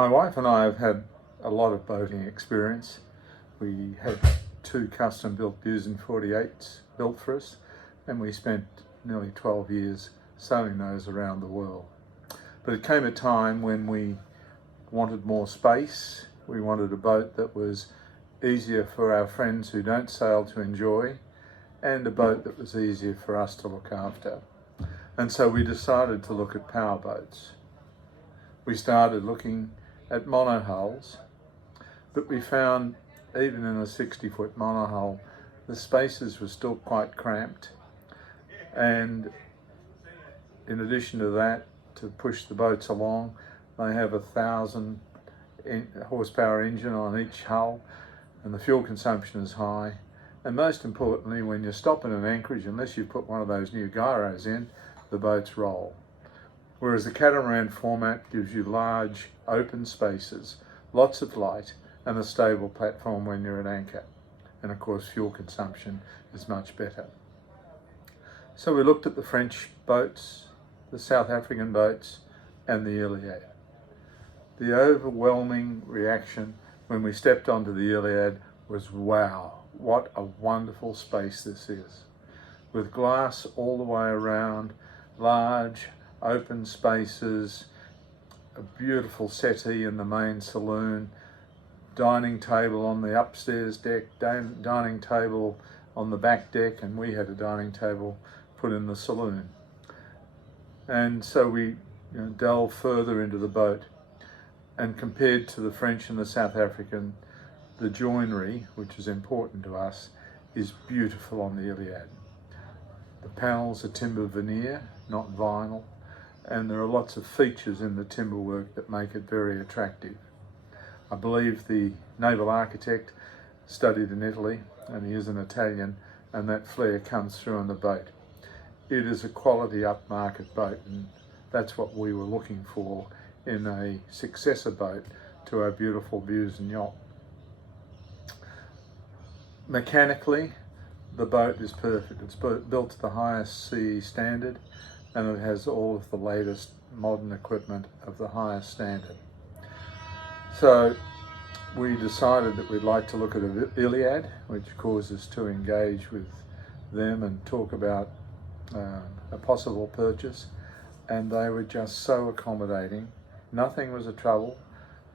My wife and I have had a lot of boating experience. We had two custom-built Busen 48s built for us, and we spent nearly 12 years sailing those around the world. But it came a time when we wanted more space. We wanted a boat that was easier for our friends who don't sail to enjoy, and a boat that was easier for us to look after. And so we decided to look at power boats. We started looking at monohulls, but we found even in a 60-foot monohull, the spaces were still quite cramped. And in addition to that, to push the boats along, they have 1,000 horsepower engine on each hull, and the fuel consumption is high. And most importantly, when you stop in an anchorage, unless you put one of those new gyros in, the boats roll. Whereas the catamaran format gives you large open spaces, lots of light, and a stable platform when you're at anchor. And of course, fuel consumption is much better. So we looked at the French boats, the South African boats, and the Iliad. The overwhelming reaction when we stepped onto the Iliad was, wow, what a wonderful space this is. With glass all the way around, large open spaces, a beautiful settee in the main saloon, dining table on the upstairs deck, dining table on the back deck, and we had a dining table put in the saloon. And so we delved further into the boat, and compared to the French and the South African, the joinery, which is important to us, is beautiful on the Iliad. The panels are timber veneer, not vinyl, and there are lots of features in the timber work that make it very attractive. I believe the naval architect studied in Italy, and he is an Italian, and that flair comes through on the boat. It is a quality upmarket boat, and that's what we were looking for in a successor boat to our beautiful Busen yacht. Mechanically, the boat is perfect. It's built to the highest CE standard, and it has all of the latest modern equipment of the highest standard. So we decided that we'd like to look at an Iliad, which caused us to engage with them and talk about a possible purchase, and they were just so accommodating. Nothing was a trouble,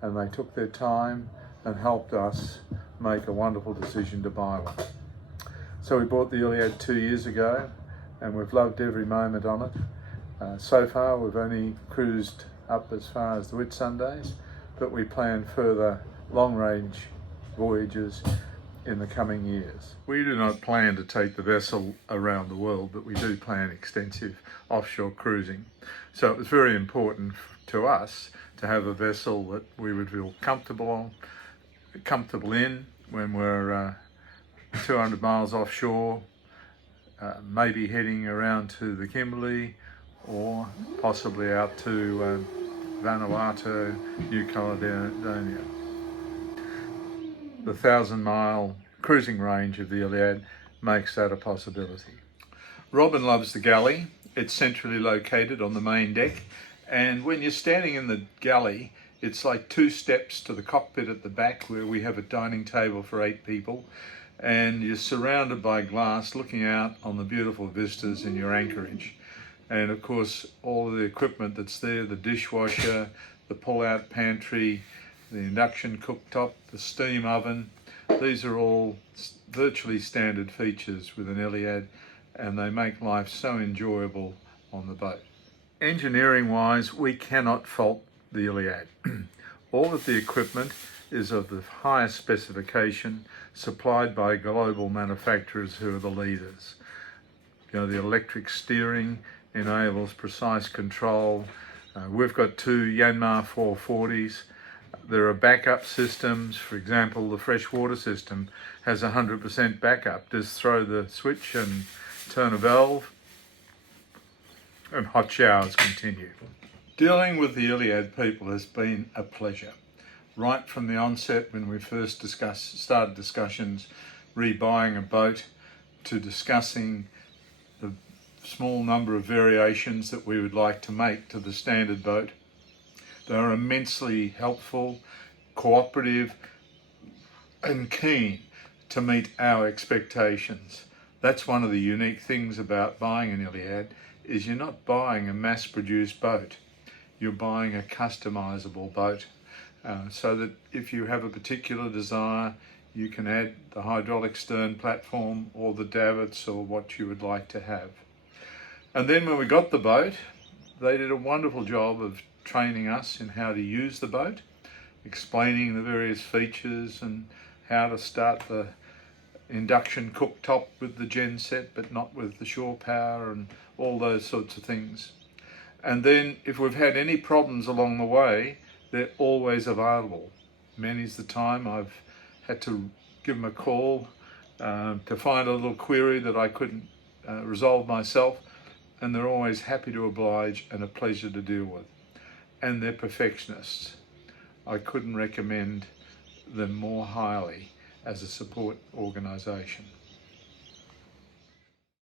and they took their time and helped us make a wonderful decision to buy one. So we bought the Iliad 2 years ago, and we've loved every moment on it. So far we've only cruised up as far as the Whitsundays, but we plan further long-range voyages in the coming years. We do not plan to take the vessel around the world, but we do plan extensive offshore cruising. So it was very important to us to have a vessel that we would feel comfortable in when we're 200 miles offshore, maybe heading around to the Kimberley, or possibly out to Vanuatu, New Caledonia. The 1,000-mile cruising range of the Iliad makes that a possibility. Robin loves the galley. It's centrally located on the main deck, and when you're standing in the galley, it's like 2 steps to the cockpit at the back, where we have a dining table for 8 people, and you're surrounded by glass looking out on the beautiful vistas in your anchorage. And of course, all of the equipment that's there, the dishwasher, the pull-out pantry, the induction cooktop, the steam oven, these are all virtually standard features with an Iliad, and they make life so enjoyable on the boat. Engineering-wise, we cannot fault the Iliad. All of the equipment is of the highest specification, supplied by global manufacturers who are the leaders. The electric steering enables precise control. We've got 2 Yanmar 440s. There are backup systems. For example, the freshwater system has 100% backup. Just throw the switch and turn a valve, and hot showers continue. Dealing with the Iliad people has been a pleasure. Right from the onset, when we first started discussions rebuying a boat, to discussing the small number of variations that we would like to make to the standard boat, They're immensely helpful, cooperative and keen to meet our expectations. That's one of the unique things about buying an Iliad, is you're not buying a mass-produced boat. You're buying a customizable boat, so that if you have a particular desire, you can add the hydraulic stern platform or the davits or what you would like to have. And then when we got the boat, they did a wonderful job of training us in how to use the boat, explaining the various features and how to start the induction cooktop with the genset but not with the shore power and all those sorts of things. And then if we've had any problems along the way, they're always available. Many's the time I've had to give them a call to find a little query that I couldn't resolve myself, and they're always happy to oblige and a pleasure to deal with. And they're perfectionists. I couldn't recommend them more highly as a support organisation.